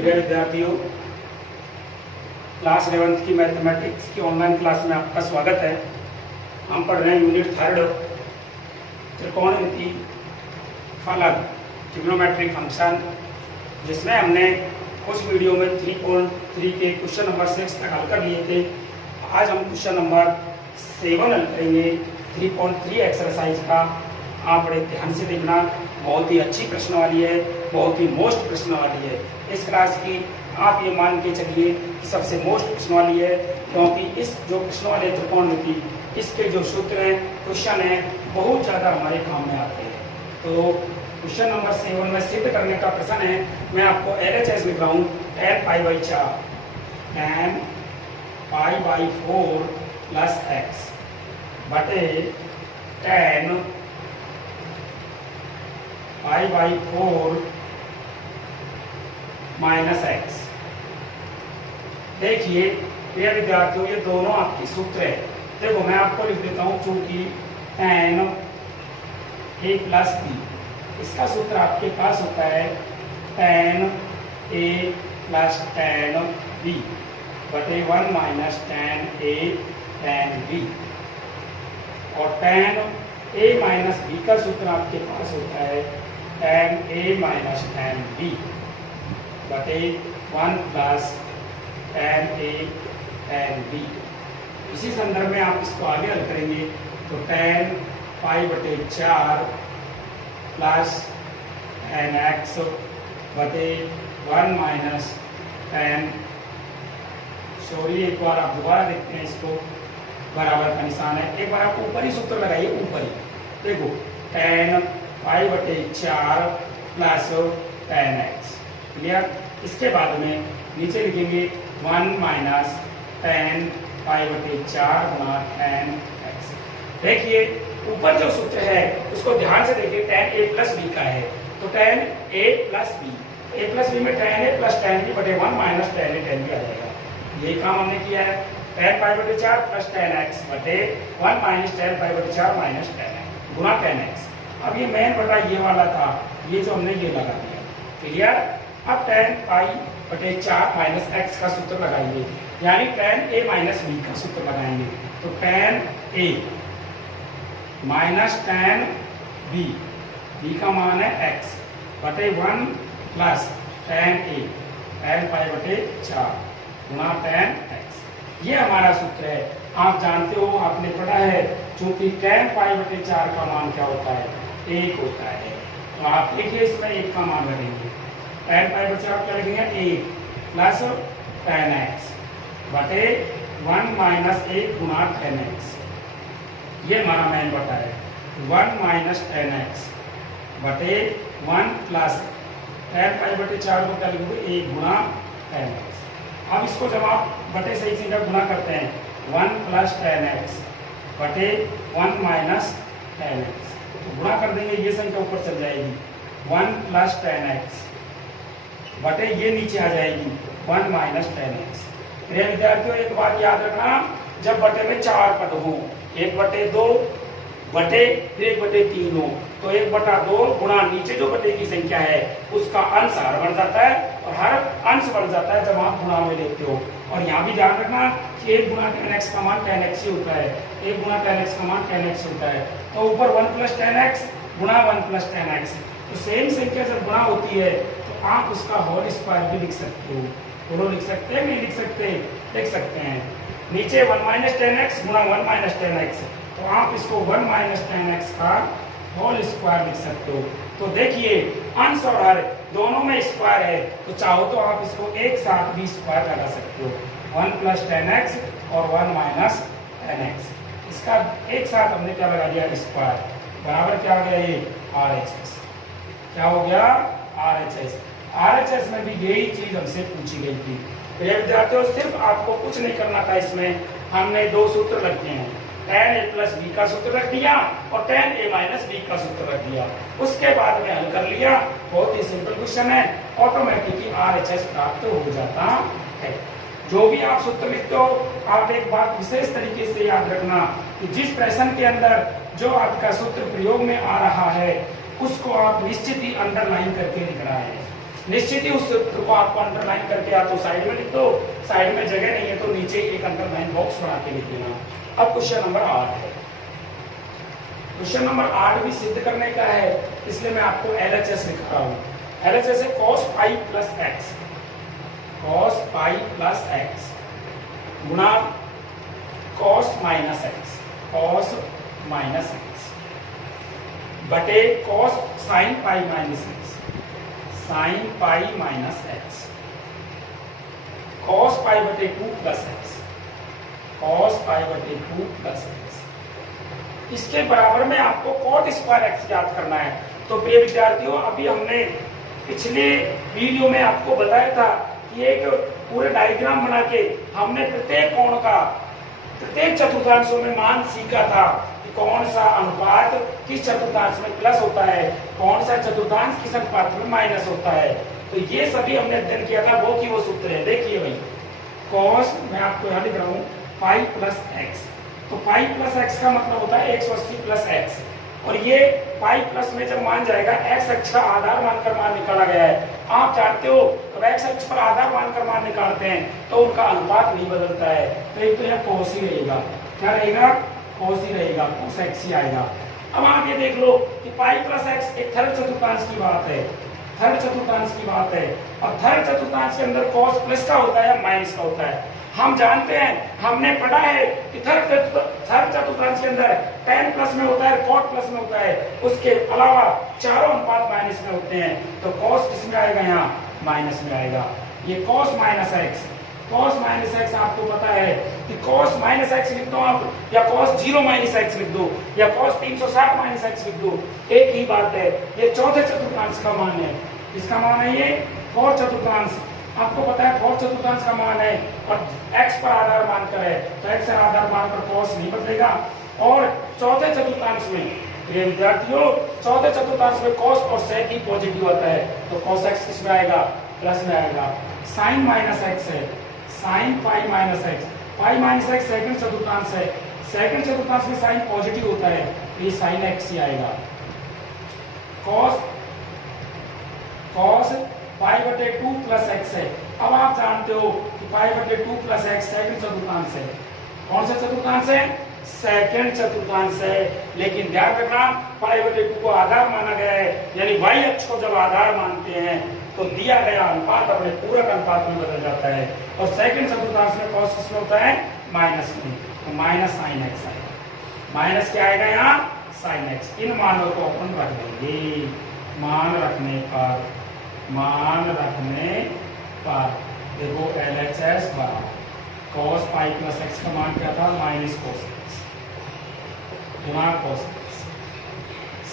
प्रिय विद्यार्थियों, class 11th की मैथमेटिक्स की ऑनलाइन क्लास में आपका स्वागत है। हम पढ़ रहे हैं यूनिट 3 त्रिकोणमिति फलक ट्रिग्नोमेट्रिक फंक्शन, जिसमें हमने कुछ वीडियो में 3.3 के क्वेश्चन नंबर 6 तक हल कर लिए थे। आज हम क्वेश्चन नंबर 7 हल करेंगे 3.3 एक्सरसाइज का। आप बड़े ध्यान से देखना, बहुत ही अच्छी प्रश्न वाली है, बहुत ही मोस्ट प्रश्न वाली है। इस क्लास की आप ये मान के चलिए कि सबसे मोस्ट प्रश्न वाली है, क्योंकि इस जो प्रश्न वाले त्रिकोणमिति इसके जो सूत्र हैं, क्वेश्चन हैं, बहुत ज़्यादा हमारे काम में आते हैं। तो क्वेश्चन नंबर 7 में सिद्ध करने का प्रश्न है। मैं आपको LHS लिख रहा हूँ, tan π/4 tan π/4 प्लस x बटे tan π/4 माइनस x। देखिए प्रिय विद्यार्थियों, ये दोनों आपके सूत्र है। देखो मैं आपको लिख देता हूँ, चूंकि tan a प्लस b, इसका सूत्र आपके पास होता है tan a plus tan b बटे 1 minus tan a tan b। और tan a माइनस b का सूत्र आपके पास होता है tan a minus tan b बटे 1 plus tan a tan b। इसी संदर्भ में आप इसको आगे हल करेंगे तो tan π/4 प्लस tan x बटे 1 माइनस tan, सॉरी एक बार आप दोबारा देखते हैं इसको, बराबर का निशान है। एक बार आप ऊपर ही सूत्र लगाइए, ऊपर ही देखो tan π/4 plus tan x। Clear? इसके बाद में नीचे लिखेंगे 1 माइनस tan π/4 गुना tan x। देखिए ऊपर जो सूत्र है उसको ध्यान से देखिए, tan a प्लस b का है, तो tan a प्लस b में tan a plus tan b बटे 1 minus tan a tan b आ जाएगा। ये काम हमने किया है। tan π/4 प्लस tan x बटे 1 minus tan π/4 minus tan x गुना tan x। अब ये मेन बटा ये वाला था, ये जो हमने ये लगा दिया। क्लियर? अब tan π/4 माइनस x का सूत्र लगाएंगे, यानी tan a माइनस b का सूत्र लगाएंगे। तो tan a minus tan b का मान है x बटे 1 प्लस tan a tan π/4 गुना tan x। ये हमारा सूत्र है। आप जानते हो, आपने पढ़ा है, चूंकि tan π/4 का मान क्या होता है? 1 होता है। तो आप देखिए इसमें 1 का मान लगेंगे। tan π/4 क्या लगेंगे? 1 प्लस tan x बटे 1 माइनस 1 गुना tan x। ये हमारा मेन बटा है। 1 माइनस tan x बटे 1 प्लस tan π/4 को क्या लिखोगे? 1 गुना tan x। अब इसको जब आप बटे से सीधा गुना करते हैं, 1 प्लस tan x बटे 1 माइनस tan x, तो गुणा कर देंगे, ये संख्या ऊपर चल जाएगी। 1 प्लस tan x बटे ये नीचे आ जाएगी 1 माइनस tan x। प्रिय विद्यार्थियों, एक बात याद रखना, जब बटे में 4 पद हो, 1/2 बटे फिर 1/3 हो, तो 1/2 गुणा नीचे जो बटे की संख्या है उसका अंश हर बढ़ जाता है, और हर अंश बढ़ जाता है जब आप गुणा में लेते हो। और यहाँ भी ध्यान रखना कि 1 गुणा tan x का मान tan x ही होता है, 1 गुणा tan x का मान tan x होता है। तो ऊपर 1 प्लस tan x गुणा 1 प्लस tan x, तो सेम संख्या जब गुणा होती है तो आप उसका होल स्क्वायर भी लिख सकते हो। दोनों लिख सकते हैं, नहीं लिख सकते? लिख सकते हैं। नीचे 1 माइनस tan x गुणा 1 माइनस tan x, तो आप इसको 1 माइनस tan x का होल स्क्वायर लिख सकते हो। तो देखिए अंश और हर दोनों में स्क्वायर है, तो चाहो तो आप इसको एक साथ भी स्क्वायर लगा सकते हो। 1 प्लस tan x और 1 माइनस tan x, इसका एक साथ हमने क्या लगा दिया? स्क्वायर। बराबर क्या हो गया? ये RHS। क्या हो गया? RHS। RHS में भी यही चीज हमसे पूछी गई थी। तो ये विद्यार्थियों, सिर्फ आपको कुछ नहीं करना था। इसमें हमने 2 सूत्र रखे हैं, tan a प्लस b का सूत्र रख दिया और tan a माइनस b का सूत्र रख दिया। उसके बाद में हल कर लिया। बहुत ही सिंपल क्वेश्चन है, ऑटोमेटिकली RHS प्राप्त हो जाता है। जो भी आप सूत्र लिखते हो, आप एक बात विशेष तरीके से याद रखना कि जिस प्रश्न के अंदर जो आपका सूत्र प्रयोग में आ रहा है उसको आप निश्चित ही अंडरलाइन करके लिख रहा है। निश्चित ही उस सूत्र को आपको अंडरलाइन करके या तो साइड में लिख दो, साइड में जगह नहीं है तो नीचे एक अंडरलाइन बॉक्स बना के लिख देना। अब क्वेश्चन नंबर 8 है। क्वेश्चन नंबर 8 भी सिद्ध करने का है, इसलिए मैं आपको LHS लिख रहा हूँ। LHS है cos pi plus x, cos pi plus x गुणा cos minus x, cos minus x बटे cos sine pi minus x, sine pi minus x, cos पाई बटे 2 प्लस एक्स, cos पाई बटे 2 प्लस एक्स। इसके बराबर में आपको cot स्क्वायर एक्स याद करना है। तो प्रिय विद्यार्थियों, अभी हमने पिछले वीडियो में आपको बताया था कि एक पूरे डायग्राम बना के हमने प्रत्येक कोण का प्रत्येक चतुर्थांशों में मान सीखा था कि कौन सा अनुपात किस चतुर्थांश में प्लस होता है, कौन सा चतुर्थांश किस अनुपात में माइनस होता है। तो ये सभी हमने अध्ययन किया था, वो की वो सूत्र है। देखिए भाई, cos मैं आपको यहाँ लिख रहा हूँ पाई प्लस एक्स, तो पाई प्लस एक्स का मतलब होता है 180 प्लस एक्स, और ये पाई प्लस में जब मान जाएगा, एक्स अक्ष का आधार मानकर मान निकाला गया है। आप जानते हो जब एक्स अक्ष पर आधार मानकर मान निकालते हैं तो उनका अनुपात नहीं बदलता है, तो एक तो यह cos ही रहेगा। क्या रहेगा? cos ही रहेगा, cos एक्स ही आएगा। अब आप ये देख लो कि पाई प्लस एक्स एक थर्ड चतुर्थांश की बात है, थर्ड चतुर्थांश की बात है, और थर्ड चतुर्थांश के अंदर cos प्लस का होता है, माइनस का होता है। हम जानते हैं, हमने पढ़ा है कि थर्ड चतुर्थांश के अंदर tan प्लस में होता है, cot प्लस में होता है, उसके अलावा चारों अनुपात माइनस में होते हैं। तो cos किसमें आएगा? यहाँ माइनस में आएगा। ये cos minus x, cos minus x आपको पता है कि cos माइनस एक्स लिख दो आप, या cos 0 माइनस एक्स लिख दो, या cos 360 माइनस एक्स लिख दो, एक ही बात है। ये चौथे चतुर्थांश का मान है। किसका मान है? ये फोर्थ चतुर्थांश। आपको पता है फोर्थ चतुर्थांश का मान है और x पर आधार मानकर है, तो x पर आधार मानकर cos नहीं बदलेगा। और चौथे चतुर्थांश में प्रिय विद्यार्थियों, चौथे चतुर्थांश में cos और sec ही पॉजिटिव आता है, तो cos x किस में आएगा? प्लस में आएगा। sin माइनस एक्स है, sin pi minus x, pi minus x second चतुर्थांश है, सेकंड चतुर्थांश में sin पॉजिटिव होता है, तो ये sin x ही आएगा। cos पाई बटे 2 प्लस एक्स है। अब आप जानते हो कि पाई बटे 2 प्लस एक्स सेकंड चतुर्थांश है। कौन सा चतुर्थांश है? सेकंड चतुर्थांश है। लेकिन ध्यान रखना, पाई बटे 2 को आधार माना गया है, यानी y अक्ष को जब आधार मानते हैं तो दिया गया अनुपात अपने पूरक अनुपात में बदल जाता है। और सेकंड चतुर्थांश में cos किसमें होता है? माइनस में, तो माइनस साइन एक्स आएगा। माइनस क्या आएगा यहाँ? Sine x. इन मानों को अपन रख देंगे। मान रखने पर देखो LHS बराबर cos पाई प्लस एक्स का मान क्या था? माइनस cos एक्स गुणा cos x,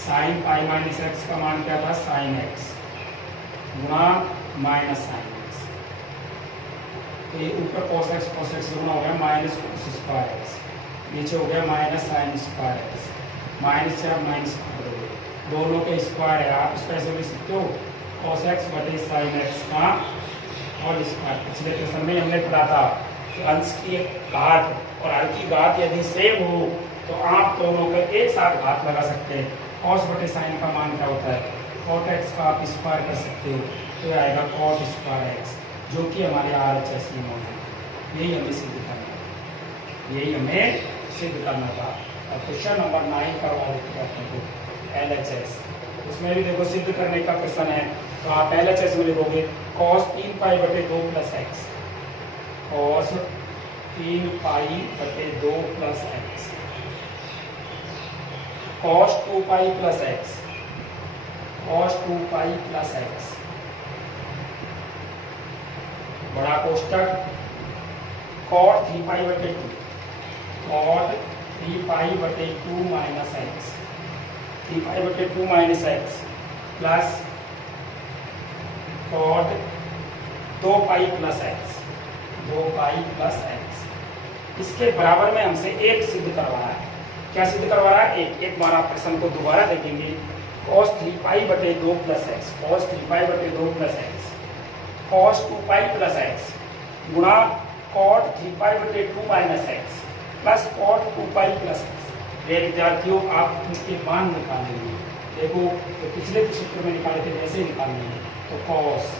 sine pi minus x का मान क्या था? साइन एक्स गुणा माइनस साइन एक्स। ये ऊपर cos एक्स गुणा हो गया माइनस cos स्क्वायर एक्स, नीचे हो गया minus sine square x. Minus से आप माइनस कर दोगे, दोनों के स्क्वायर है। आप इसको ऐसे भी सकते हो cos x बटे sin x का होल स्क्वायर। पिछले क्वेश्चन में हमने पढ़ा था कि अंश की एक घात और हर की घात यदि सेम हो तो आप दोनों का एक साथ घात लगा सकते हैं। cos बटे sin का मान क्या होता है? cot x का आप स्क्वायर कर सकते हो, तो आएगा cot स्क्वायर x, जो कि हमारे RHS में मान है। यही हमें सिद्ध करना था। और क्वेश्चन नंबर 9 करवा देते हैं LHS, उसमें भी देखो सिद्ध करने का क्वेश्चन है। तो आप LHS में लिखोगे cos 3 पाई बटे 2 प्लस एक्स, cos 3 पाई बटे 2 plus x, cos 2 pi plus x, cos 2 pi plus x, बड़ा कोष्टक cot 3 पाई बटे 2, cot 3 पाई बटे 2 माइनस एक्स, 3 पाई बटे 2 minus x plus cot 2 pi plus x, 2 pi plus x. इसके बराबर में हमसे एक सिद्ध करवा रहा है। क्या सिद्ध करवा रहा है? एक बार आप प्रश्न को दोबारा देखेंगे। cos 3 पाई बटे 2 प्लस एक्स, cos 3 पाई बटे 2 plus x, cos 2 pi plus x गुणा cot 3 पाई बटे 2 minus x plus cot 2 pi plus x. ये विद्यार्थियों आप इनके मान निकालेंगे। देखो तो पिछले सूत्र में निकाले थे, वैसे निकालने हैं। तो cos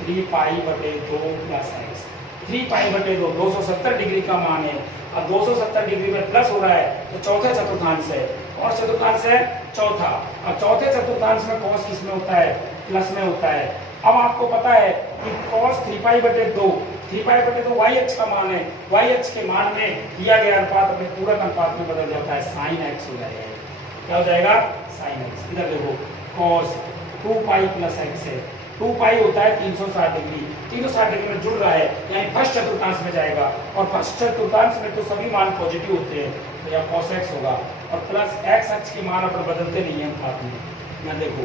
3 पाई बटे 2 प्लस एक्स। 3 पाई बटे 2 270 डिग्री का मान है। अब 270 डिग्री में प्लस हो रहा है तो चौथे चतुर्थांश है। और चतुर्थांश है चौथा। अब चौथे चतुर्थांश में cos किस में होता है? प्लस में होता है। अब आपको पता है कि cos 3 पाई बटे 2 y अक्ष का मान है। y अक्ष के मान में दिया गया अनुपात अपने पूरक अनुपात में बदल जाता है, sin x हो जाएगा। क्या हो जाएगा? sin x। इधर देखो cos 2 पाई प्लस x है। 2 पाई होता है 360 डिग्री, 360 डिग्री में जुड़ रहा है यानी फर्स्ट चतुर्थांश में जाएगा और फर्स्ट चतुर्थांश में तो सभी मान पॉजिटिव होते हैं तो यह cos x होगा और प्लस x अक्ष के मान अपन बदलते नहीं है अनुपात में। यहाँ देखो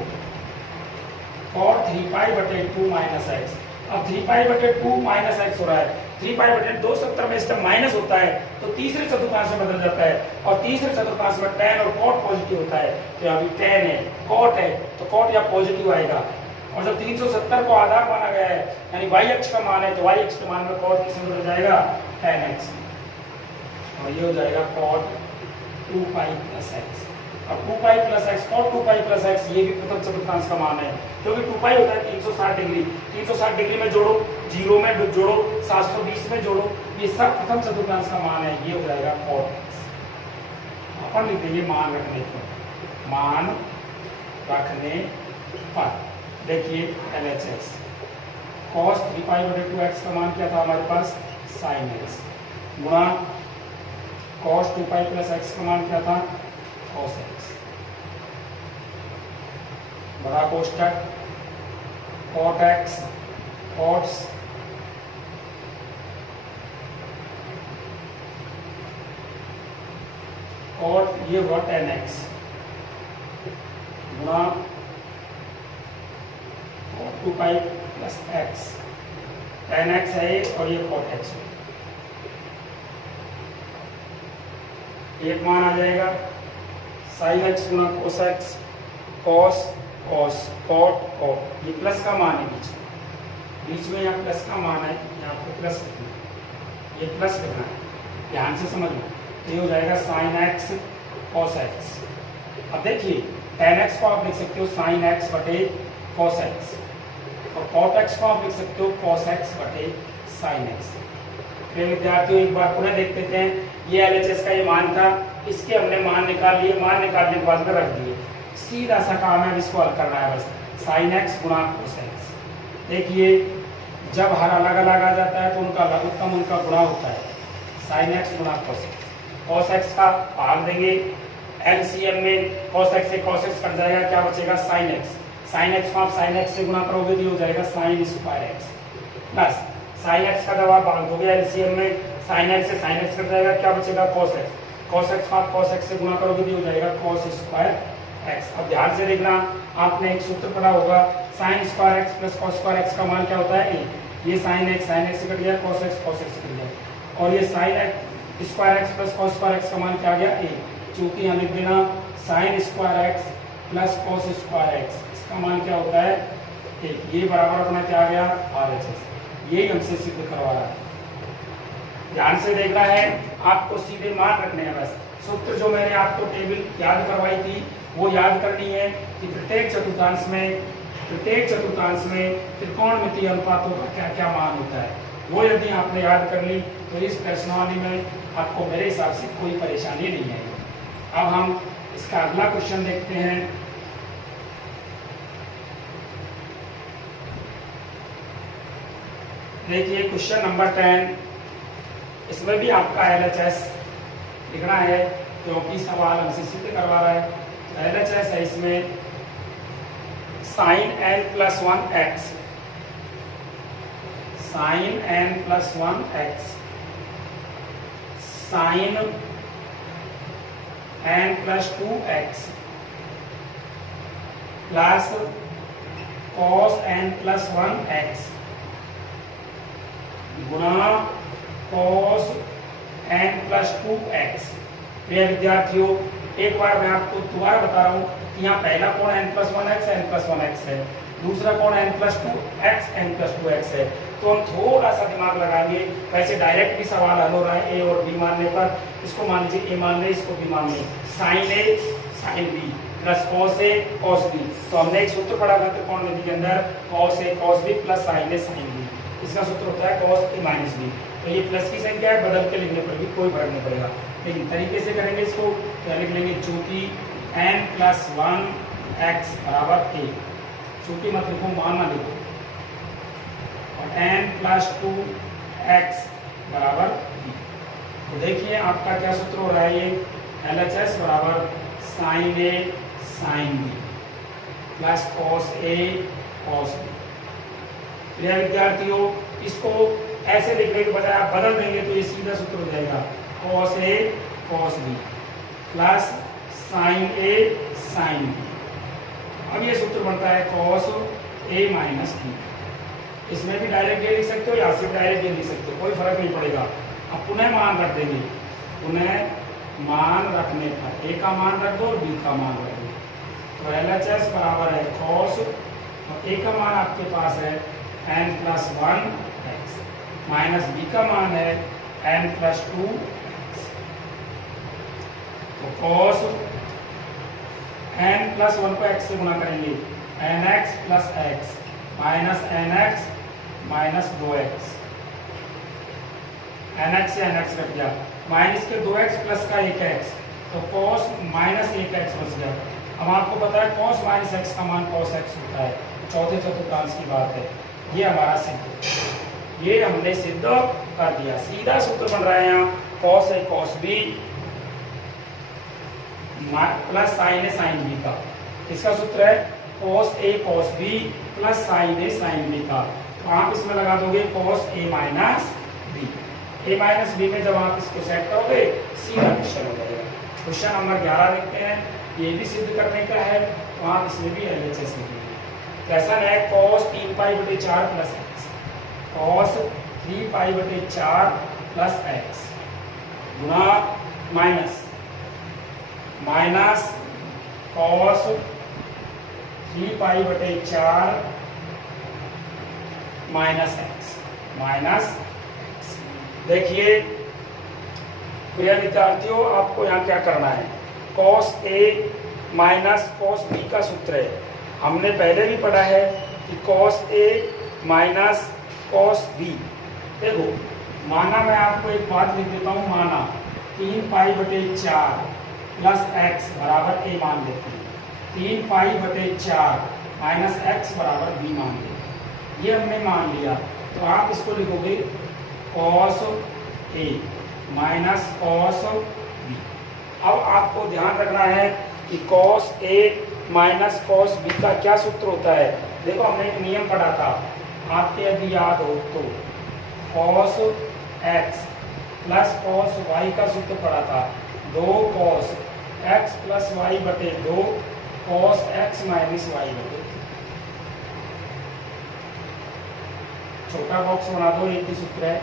cos 3 पाई बटे 2 माइनस एक्स। अब 3 पाई बटे 2 माइनस एक्स हो रहा है। 3 पाई बटे 270 में इसका माइनस होता है तो तीसरे चतुर्थांश में बदल जाता है और तीसरे चतुर्थांश में tan और cot पॉजिटिव होता है तो अभी tan है cot है तो cot या पॉजिटिव आएगा। और जब 370 को आधार माना गया है यानी y अक्ष का मान है तो y अक्ष के मान में cot किस में बदल जाएगा? tan x और ये हो जाएगा cot 2 पाई प्लस एक्स। अब 2 pi plus x cot 2 pi plus x ये भी प्रथम चतुर्थांश का मान है क्योंकि 2 पाई होता है 360 डिग्री। 360 डिग्री में जोड़ो, 0 में जोड़ो, 720 में जोड़ो, ये सब प्रथम चतुर्थांश का मान है। ये हो जाएगा cot x। अपन लिख देंगे मान रखने पर। मान रखने पर देखिए LHS cos 3 पाई बटे 2x का मान क्या था हमारे पास? sin x गुणा cos 2 पाई प्लस x का मान क्या था? cos x बड़ा कोष्टक cot x cots cot ये हुआ tan x गुणा cot 2 pi plus x। tan x है और ये cot x है। एक मान आ जाएगा sin x गुणा cos x cos cos cot cot। ये प्लस का मान है बीच में यहाँ प्लस का मान है, यहाँ पे प्लस लिखना है, ये प्लस लिखना है, ध्यान से समझ लो। ये हो जाएगा sin x cos x। अब देखिए tan x को आप लिख सकते हो sin x बटे cos x और cot x को आप लिख सकते हो cos x बटे sin x। फिर विद्यार्थियों एक बार पुनः देख लेते हैं। ये LHS का ये मान था, इसके हमने मान निकाल लिए, मान निकालने के बाद में रख दिए। सीधा सा काम है, इसको हल करना है बस। sin x गुणा cos x। देखिए जब हर अलग अलग आ जाता है तो उनका लघुत्तम उनका गुणा होता है। sin x गुणा cos x। cos x का भाग देंगे LCM में, cos x से cos x कट जाएगा, क्या बचेगा? sin x। sin x को आप sin x से गुणा करोगे तो ये हो जाएगा sin square x plus sin x का जवाब भाग दोगे LCM में, sin x से sin x कट जाएगा, क्या बचेगा? cos x। cos x को आप cos x से गुणा करोगे तो ये हो जाएगा cos स्क्वायर x। अब ध्यान से देखना, आपने एक सूत्र पढ़ा होगा sin square x plus cos square x का मान क्या होता है? a। ये sin x से कट गया, cos x से कट गया और ये sin x square x plus cos square x का मान क्या आ गया? a। चूंकि यहाँ लिख देना sin square x plus cos square x, इसका मान क्या होता है? 1। ये बराबर अपना क्या आ गया? RHS। यही हमसे सिद्ध करवा रहा है। ध्यान से देखना है, आपको सीधे मान रखने हैं बस। सूत्र जो मैंने आपको टेबल याद करवाई थी वो याद करनी है कि प्रत्येक चतुर्थांश में त्रिकोणमितीय अनुपातों का क्या क्या मान होता है। वो यदि आपने याद कर ली तो इस प्रश्नावली में आपको मेरे हिसाब से कोई परेशानी नहीं आएगी। अब हम इसका अगला क्वेश्चन देखते हैं। देखिए क्वेश्चन नंबर 10। इसमें भी आपका LHS लिखना है क्योंकि सवाल हमसे सिद्ध करवा रहा है। LHS है इसमें sin n plus 1x, sin n plus 1x, sin n plus 2x plus cos n plus 1x गुणा cos n प्लस 2x। प्रिय विद्यार्थियों एक बार मैं आपको दोबारा बता रहा हूँ, यहाँ पहला कोण n plus 1x n plus 1x है, दूसरा कोण n plus 2x n plus 2x है। तो हम थोड़ा सा दिमाग लगाएंगे। वैसे डायरेक्ट भी सवाल हल हो रहा है a और b मानने पर, इसको मान लीजिए a मान ले, इसको b मान ले। sin a sin b plus cos A cos B. तो हमने एक सूत्र पढ़ा था त्रिकोणमिति के अंदर, cos A cos B plus sine A sine B. इसका सूत्र होता है कॉस ए माइनस बी। तो ये प्लस की संख्या है, बदल के लिखने पर भी कोई फर्क नहीं पड़ेगा, लेकिन तरीके से करेंगे इसको। तो लिख लेंगे चूंकि n प्लस 1 x बराबर a, चूंकि मत लिखो, मान ना लिखो, और n प्लस 2 x बराबर b। तो देखिए आपका क्या सूत्र हो रहा है, ये LHS बराबर sign A sine B plus cos A cos B. प्रिय विद्यार्थियों, इसको ऐसे लिखने के बजाय आप बदल देंगे तो ये सीधा सूत्र हो जाएगा cos A cos B plus sine A sine B. अब ये सूत्र बनता है कॉस ए माइनस बी। इसमें भी डायरेक्ट ये लिख सकते हो, या सिर्फ डायरेक्ट ये लिख सकते हो, कोई फर्क नहीं पड़ेगा। अब पुनः मान रख देंगे, पुनः मान रखने पर ए का मान रख दो और बी का मान रख दो। तो LHS बराबर है कॉस, और ए का मान आपके पास है n plus 1 x minus B का मान है n प्लस 2 x। तो कॉस n प्लस 1 को x से गुणा करेंगे, nx plus x minus nx minus 2x, nx से nx कट गया, माइनस के 2x प्लस का 1x, तो cos माइनस 1x बच गया। अब आपको पता है cos माइनस x का मान cos x होता है, चौथे चतुर्थांश की बात है। ये हमारा सिद्ध, ये हमने सिद्ध कर दिया। सीधा सूत्र बन रहा है यहाँ cos a cos b plus sine A sine B का। इसका सूत्र है cos a cos b plus sine A sine B का। तो आप इसमें लगा दोगे cos a minus b। a minus B में जब आप इसको सेट करोगे सीधा क्वेश्चन हो जाएगा। क्वेश्चन नंबर 11 देखते हैं, ये भी सिद्ध करने का है, तो आप इसमें भी LHS लिखेंगे। कैसा है cos 3π/4 plus x, cos 3π/4 plus x गुणा minus minus cos 3π/4 minus x minus x। देखिए प्रिय विद्यार्थियों, आपको यहाँ क्या करना है, cos a minus cos b का सूत्र है, हमने पहले भी पढ़ा है कि cos a minus cos b। देखो माना, मैं आपको एक बात लिख देता हूँ, माना 3π/4 प्लस x बराबर a मान लेते हैं, 3π/4 माइनस x बराबर b मान लेते हैं। ये हमने मान लिया, तो आप इसको लिखोगे cos a minus cos b। अब आपको ध्यान रखना है कि cos a minus cos b का क्या सूत्र होता है। देखो हमने एक नियम पढ़ा था, आपके यदि याद हो तो cos x plus cos y का सूत्र पढ़ा था, 2 cos x प्लस y बटे 2 cos x माइनस y बटे। छोटा बॉक्स बना दो, एक ही सूत्र है।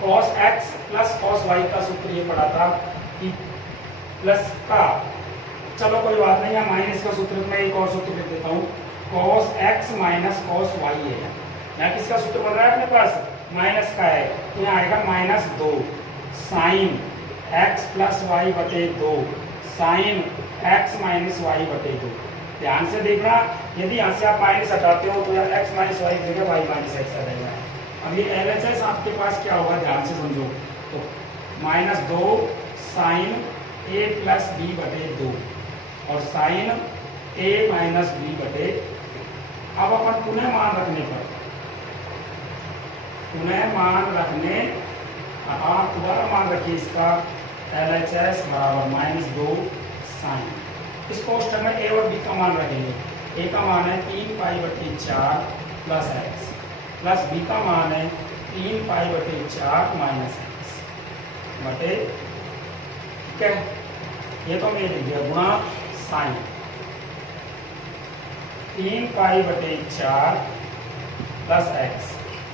cos x plus cos y का सूत्र ये पढ़ा था कि प्लस का, चलो कोई बात नहीं, माइनस का सूत्र मैं एक और सूत्र लिख देता हूँ, cos x minus cos y है। यहाँ किसका सूत्र बन रहा है अपने पास, माइनस का है, तो यहाँ आएगा minus 2 sine x plus Y बटे 2 साइन x माइनस वाई बटे 2। ध्यान से देखना, यदि यहाँ से आप माइनस हटाते हो तो यहाँ x माइनस वाई जगह y माइनस x आ जाएगा। अब ये LHS आपके पास क्या होगा, ध्यान से समझो, तो minus 2 sine a plus b बटे 2 और साइन a माइनस b बटे। अब अपन पुनः मान रखने पर, पुनः मान रखने, आप दोबारा मान रखिए इसका LHS बराबर माइनस 2 साइन। इस कोष्टक में a और b का मान रखेंगे, a का मान है 3π/4 प्लस x प्लस b का मान है 3π/4 माइनस x बटे, ठीक है, ये तो मैं लिख दिया, गुणा साइन 3π/4 प्लस x।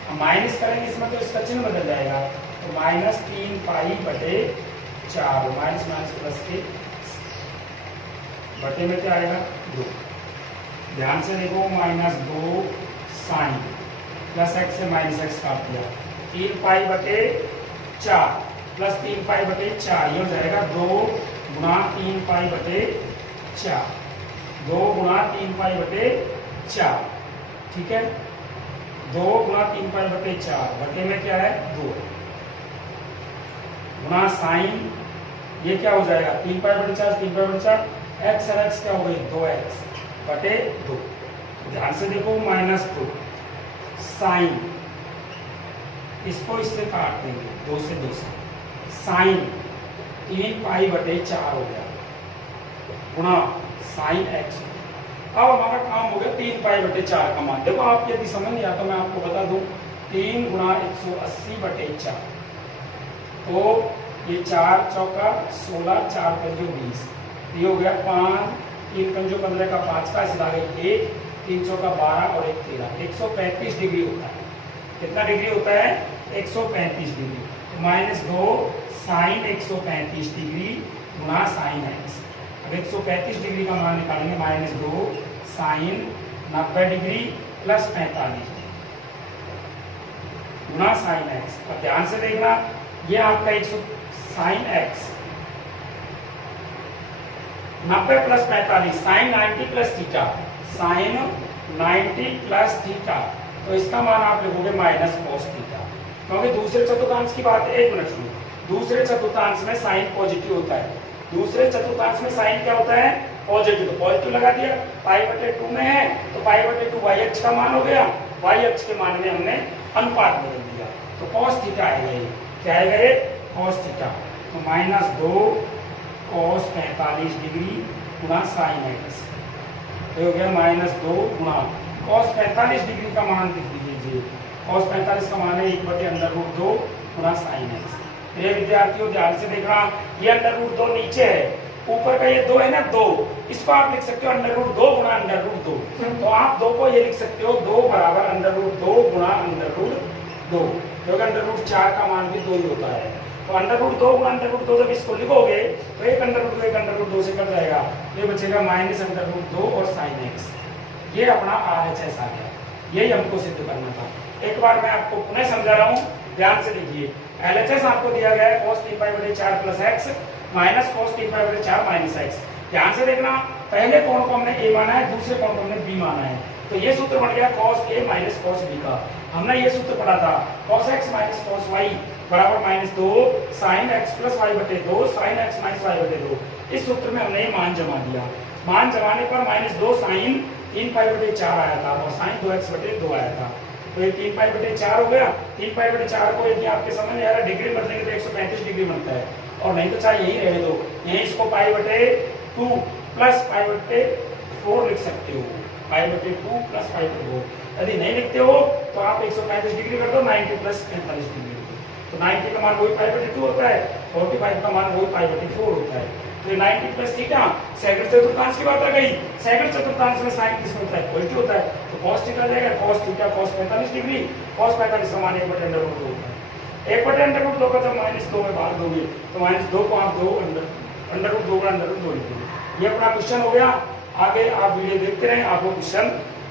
हम माइनस करेंगे इसमें तो इसका चिन्ह बदल जाएगा, तो माइनस 3π/4 माइनस माइनस प्लस के बटे में क्या आएगा 2। ध्यान से देखो, माइनस 2 साइन प्लस x से माइनस x काट दिया, 3π/4 प्लस 3π/4 ये हो जाएगा 2 गुणा 3π/4। 2 गुणा 3 पाई बटे 4, ठीक है। 2 गुणा 3 पाई बटे 4 बटे में क्या है 2 गुणा साइन, ये क्या हो जाएगा 3 पाई बटे 4, 3 पाई बटे 4, एक्स और एक्स क्या हो गई 2x बटे 2। ध्यान से देखो -2 साइन, इसको इससे काट देंगे 2 से 2 से, साइन 3 पाई बटे 4 हो गया गुणा साइन x। अब हमारा काम हो गया 3 पाई बटे 4 का मान। देखो आप यदि समझ नहीं आता मैं आपको बता दूं, 3 गुणा 180 बटे 4, तो ये 4 चौका 16, 4 पंजो 20, ये हो गया 5, 3 पंजो 15 का 5 का, इसे आ गई 1, 3 चौका 12 और 1 13, 135 डिग्री होता है। कितना डिग्री होता है 135 डिग्री। -2 साइन 135 डिग्री गुणा साइन x। अब 135 डिग्री का मान निकालेंगे, -2 साइन 90 डिग्री प्लस 45 गुणा साइन x। अब ध्यान से देखना, ये आपका 100 sine x 90 plus 45 sine 90 plus theta, sine 90 plus theta, तो इसका मान आप लिखोगे माइनस कोस थीटा, क्योंकि दूसरे चतुर्थांश की बात है। 1 मिनट सुनो, दूसरे चतुर्थांश में साइन पॉजिटिव होता है। दूसरे चतुर्थांश में साइन क्या होता है पॉजिटिव, तो पॉजिटिव लगा दिया। पाई बटे 2 में है तो पाई बटे 2 वाई अक्ष का मान हो गया, वाई अक्ष के मान में हमने अनुपात बदल दिया, तो कॉस थीटा आएगा। ये क्या आएगा ये कॉस थीटा, तो -2 कॉस 45 डिग्री गुणा साइन एक्स, तो हो गया -2 गुणा कॉस 45 डिग्री का मान लिख दीजिए। कॉस 45 का मान है 1/√2 गुणा साइन एक्स। ये विद्यार्थियों ध्यान से देखना, ये √2 नीचे है, ऊपर का ये 2 है ना 2, इसको आप लिख सकते हो √2 गुणा √2, तो आप 2 को ये लिख सकते हो 2 बराबर √2 गुणा √2, क्योंकि √4 का मान भी 2 ही होता है। तो √2 गुणा √2 जब इसको लिखोगे तो 1 √2 से कट जाएगा, ये बचेगा -√2 और साइन एक्स। ये अपना RHS आ गया, यही हमको सिद्ध करना था। एक बार मैं आपको पुनः समझा रहा हूँ, ध्यान से देखिए। LHS आपको दिया गया है cos 3 पाई बटे 4 प्लस x माइनस cos 3 पाई बटे 4 माइनस x। ध्यान से देखना, पहले कोण को हमने a माना है, दूसरे कोण को हमने b माना है, तो ये सूत्र बन गया cos a minus cos b का। हमने ये सूत्र पढ़ा था cos x minus cos y बराबर -2 sin x प्लस y बटे 2 sin x माइनस y बटे 2। इस सूत्र में हमने ये मान जमा दिया, मान जमाने पर -2 sin 3 पाई बटे 4 आया था और sin 2x बटे 2 आया था, तो ये 3 पाई बटे 4 हो गया। 3 पाई बटे 4 को यदि आपके समझ में आ रहा है डिग्री बदलेंगे तो 135 डिग्री बनता है, और नहीं तो चाहे यही रहे दो, यही इसको पाई बटे 2 प्लस पाई बटे 4 लिख सकते हो, पाई बटे 2 प्लस पाई बटे 4। यदि नहीं लिखते हो तो आप 135 डिग्री कर दो, 90 प्लस 45 डिग्री, तो 90 का मान वही पाई बटे 2 होता है, 45 का मान वही पाई बटे 4 होता है। तो 90 प्लस थीटा, सैकड़ चतुर्थांश की बात आ गई। सैकड़ चतुर्थांश में साइन किसमें होता है पॉजिटिव होता है, तो cos थीटा जाएगा cos theta cos 45 degree, cos 45 का मान 1/√2 होता है। 1/√2 का जब -2 में भाग दोगे तो -2 को आप 2 √2 का √2 लिख दोगे। ये अपना क्वेश्चन हो गया। आगे आप वीडियो देखते रहें, आपको क्वेश्चन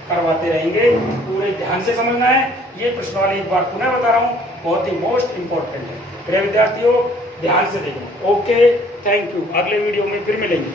करवाते रहेंगे, पूरे ध्यान से समझना है। ये प्रश्नावली एक बार पुनः बता रहा हूँ, बहुत ही मोस्ट इंपॉर्टेंट है। प्रिय विद्यार्थियों ध्यान से देखो। Okay, thank you. अगले वीडियो में फिर मिलेंगे।